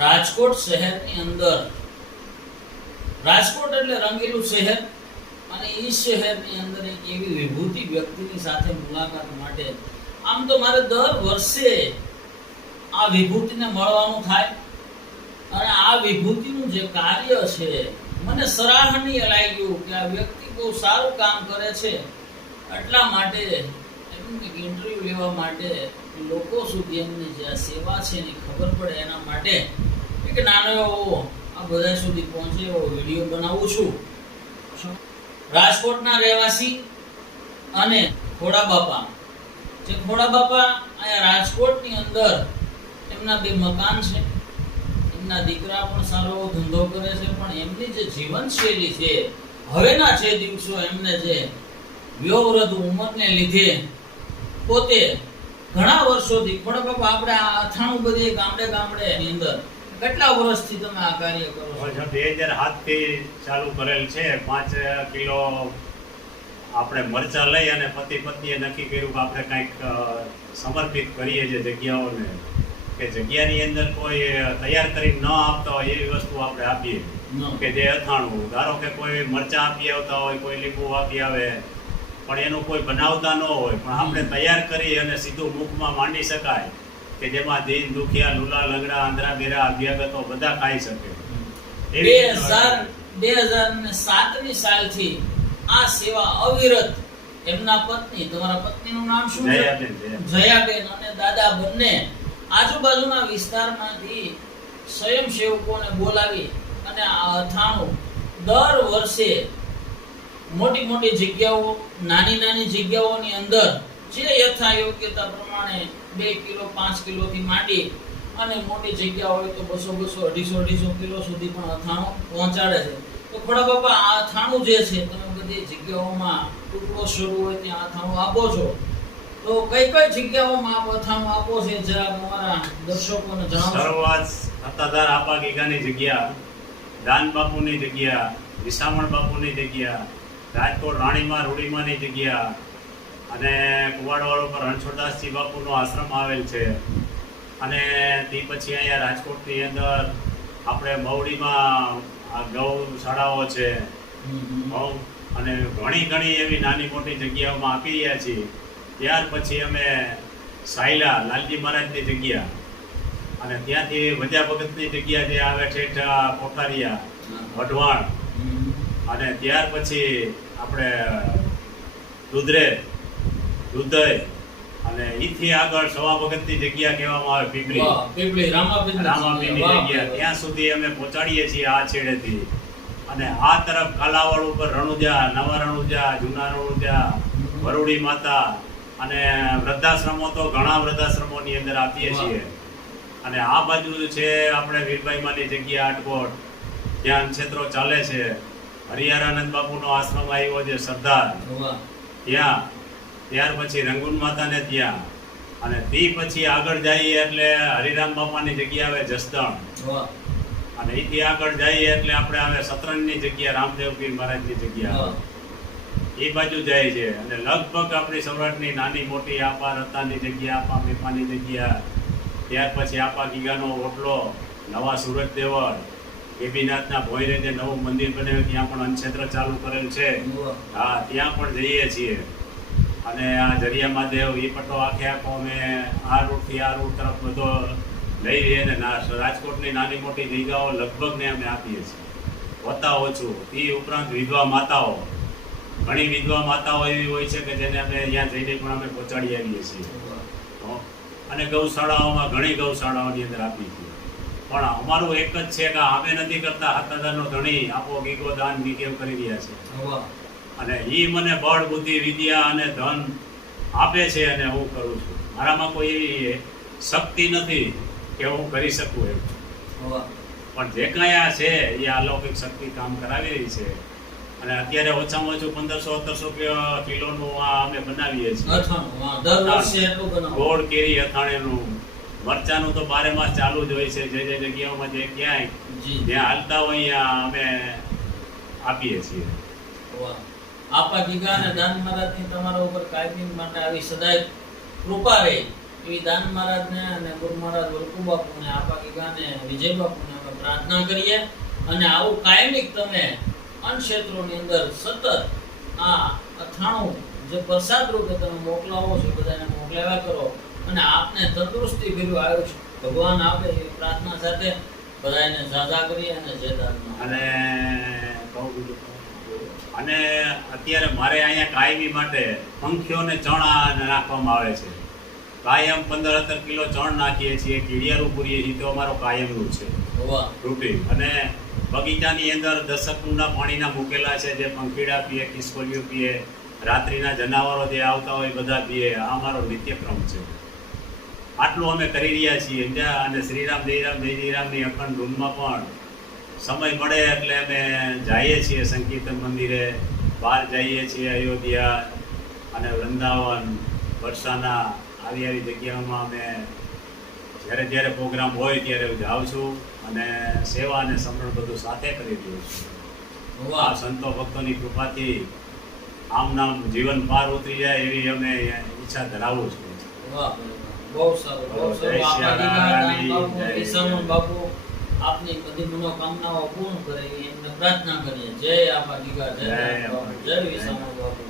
રાજકોટ શહેરની અંદર. રાજકોટ એટલે રંગીલું શહેર અને એ શહેરની અંદર એક એવી વિભૂતિ વ્યક્તિની સાથે મુલાકાત માટે. આમ તો મારે દર વર્ષે આ વિભૂતિને મળવાનું થાય. અને આ વિભૂતિનું જે કાર્ય છે, મને સરાહનીય લાગ્યું કે આ વ્યક્તિ બહુ સારું કામ કરે છે. એટલા માટે એક ઇન્ટરવ્યુ લેવા માટે લોકો સુધી એમની જે સેવા છે એની ખબર પડે એના માટે. એક નાનો એવો આ બધા સુધી પહોંચે એવો વીડિયો બનાવું છું. રાજકોટના રહેવાસી અને ખોડા બાપા. જે ખોડા બાપા અહીંયા રાજકોટની અંદર એમના બે મકાન છે. એમના દીકરા પણ સારો એવો ધંધો કરે છે, પણ એમની જે જીવનશૈલી છે, હવેના છે દિવસો એમને જે વ્યોવૃદ્ધ ઉંમરને લીધે પોતે ઘણા વર્ષોથી પણ બાપા આપણે આ અથાણું બધી ગામડે ગામડે એની અંદર કેટલા વર્ષથી તમે આ કાર્ય કરો છો? બે હજાર સાતથી ચાલુ કરેલ છે. પાંચ કિલો આપણે મરચા લઈ અને પતિ પત્નીએ નક્કી કર્યું કે આપણે કંઈક સમર્પિત કરીએ જે જગ્યાઓને કે જગ્યાની અંદર કોઈ તૈયાર કરી ન આપતા હોય એવી વસ્તુ આપણે આપીએ. કે જે અથાણું ધારો કે કોઈ મરચા આપી આવતા હોય કોઈ લીંબુ આપી આવે પણ એનું કોઈ બનાવતા ન હોય. પણ આપણે તૈયાર કરી અને સીધું મુખમાં માંડી શકાય કે જેમાં દીન દુખિયા લુલા લગડા આંધ્રા બેરા અભ્યાગતો બધા ખાઈ શકે. બે હજાર બે હજાર ને સાતમી સાલથી આ સેવા અવિરત એમના પત્ની તમારા પત્નીનું નામ શું છે? જયાબેન, અને દાદા બંને આજુબાજુના વિસ્તારમાંથી સ્વયંસેવકોને બોલાવી અને આ અથાણું દર વર્ષે મોટી મોટી જગ્યાઓ, નાની નાની જગ્યાઓની અંદર જે યથા યોગ્યતા પ્રમાણે બે કિલો, પાંચ કિલોથી માંડી અને મોટી જગ્યા હોય તો બસો બસો, અઢીસો અઢીસો કિલો સુધી પણ અથાણું પહોંચાડે છે. તો ખોડા બાપા, આ અથાણું જે છે, તમે બધી જગ્યાઓમાં ટુકડો શરૂ હોય ત્યાં અથાણું આપો છો. તો કઈ કઈ જગ્યાઓમાં આપ અથાણું આપો છે, જરા તમારા દર્શકોને જણાવો શરૂઆત સત્તાધાર આપા ગીગાની જગ્યા, દાન બાપુની જગ્યા, વિસામણ બાપુની જગ્યા રાજકોટ રાણીમાં રૂડીમાની જગ્યા. અને કુવાડવાળો પર રણછોડદાસજી બાપુનો આશ્રમ આવેલ છે. અને તે પછી અહીંયા રાજકોટની અંદર આપણે મવડીમાં આ ગૌશાળાઓ છે. અને ઘણી ઘણી એવી નાની મોટી જગ્યાઓમાં આપી રહ્યા છીએ. ત્યાર પછી અમે સાયલા લાલજી મહારાજની જગ્યા. અને ત્યાંથી વજા ભગતની જગ્યા જે આવે છે કોઠારિયા વઢવાણ. અને ત્યાર પછી આપણે દુધરે રુદય અને ઈથી આગળ સવા જગ્યા કહેવામાં આવે પીપળી. પીપળી રામાપીની જગ્યા. ત્યાં સુધી અમે પહોંચાડીએ છીએ આ છેડેથી. અને આ તરફ કાલાવાડ ઉપર રણુજા નવા રણુજા જૂના રણુજા વરુડી માતા અને વૃદ્ધાશ્રમો તો ઘણા વૃદ્ધાશ્રમોની અંદર આપીએ છીએ. અને આ બાજુ છે આપણે વીરભાઈમાંની જગ્યા આટકોટ ધ્યાન ક્ષેત્રો ચાલે છે. હરિહરાનંદ બાપુનો આશ્રમ આવ્યો છે સરદાર. ત્યાં ત્યાર પછી રંગુન માતાને ત્યાં. અને તે પછી આગળ જઈએ એટલે હરિરામ બાપાની જગ્યા આવે જસદણ. અને એથી આગળ જઈએ એટલે આપણે આવે સતરંગની જગ્યા રામદેવપીર મહારાજની જગ્યા. એ બાજુ જાય છે. અને લગભગ આપણી સૌરાષ્ટ્રની નાની મોટી આપા રતાની જગ્યા આપા મેપાની જગ્યા. ત્યાર પછી આપા ગીગાનો ઓટલો નવા સુરત દેવળ. ગેબીનાથના ભોયરે જે નવું મંદિર બનાવ્યું ત્યાં પણ અન્નક્ષેત્ર ચાલુ કરેલ છે. હા ત્યાં પણ જઈએ છીએ. અને આ જરિયા મહાદેવ એ પટ્ટો આખે આખો અમે આ રૂટથી આ રૂટ તરફ બધો લઈ રહીએ ને રાજકોટની નાની મોટી જગ્યાઓ લગભગ ને અમે આપીએ છીએ. હોતા ઓછું. એ ઉપરાંત વિધવા માતાઓ. ઘણી વિધવા માતાઓ એવી હોય છે કે જેને અમે ત્યાં જઈને પણ અમે પહોંચાડી આવીએ છીએ. અને ગૌશાળાઓમાં ઘણી ગૌશાળાઓની અંદર આપી છીએ પણ અમારું એક જ છે કે અમે નથી કરતા હાથાદારનો ધણી આપો ગીગો દાન ગીગેવ કરી રહ્યા છે. અને એ મને બળ બુદ્ધિ વિદ્યા અને ધન આપે છે અને હું કરું છું. મારામાં કોઈ એવી શક્તિ નથી કે હું કરી શકું એમ. પણ જે કાંઈ આ છે એ અલૌકિક શક્તિ કામ કરાવી રહી છે. અને અત્યારે ઓછામાં ઓછું પંદરસો સત્તરસો કિલોનું આ અમે બનાવીએ છીએ. ગોળ કેરી અથાણેનું મરચાનું તો બારે માસ ચાલુ જ હોય છે જે જે જગ્યાઓમાં જે ક્યાંય જી. જ્યાં હાલતા હોય અમે આપીએ છીએ. આપા ગીગા અને દાન મહારાજની તમારા ઉપર કાયમી માટે આવી સદાય કૃપા રહે. એવી દાન મહારાજને અને ગુરુ મહારાજ વરકુ બાપુને આપા ગીગાને વિજય બાપુને અમે પ્રાર્થના કરીએ. અને આવું કાયમિક તમે અન્નક્ષેત્રોની અંદર સતત આ અથાણું જે પ્રસાદ રૂપે તમે મોકલાવો છો બધાને મોકલાવ્યા કરો. અને આપને તંદુરસ્તી ભર્યું આયુષ્ય ભગવાન આપે એ પ્રાર્થના સાથે બધાને સાજા કરીએ અને જય અને અને અત્યારે મારે અહીંયા કાયમી માટે પંખીઓને ચણ નાખવામાં આવે છે. કાયમ પંદર સત્તર કિલો ચણ નાખીએ છીએ કીડિયારું પૂરીએ છીએ તો અમારો કાયમ રૂપ છે. રૂટીન અને બગીચાની અંદર દસક કુંડા પાણીના મૂકેલા છે જે પંખીડા પીએ ખિસકોલીઓ પીએ રાત્રિના જનાવરો જે આવતા હોય બધા પીએ આ અમારો નિત્યક્રમ છે. આટલું અમે કરી રહ્યા છીએ. ત્યાં અને શ્રીરામ, જયરામ, જય જયરામની અખંડ ધૂનમાં પણ સમય મળે એટલે અમે જઈએ છીએ સંકીર્તન મંદિરે. બહાર જઈએ છીએ અયોધ્યા અને વૃંદાવન, વરસાના આવી આવી જગ્યાઓમાં અમે જ્યારે જ્યારે પ્રોગ્રામ હોય ત્યારે હું જાઉં છું અને સેવા અને સમરણ બધું સાથે કરી દઉં છું. આ સંતો ભક્તોની કૃપાથી આમ નામ જીવન પાર ઉતરી જાય એવી અમે ઈચ્છા ધરાવું છું. વાહ બહુ સારું બહુ સારું. રામ, બાપુ આપની બધી મનોકામનાઓ પૂર્ણ કરે એમને પ્રાર્થના કરીએ. જય આપા દીગા જય જય વિસામણ બાપુ.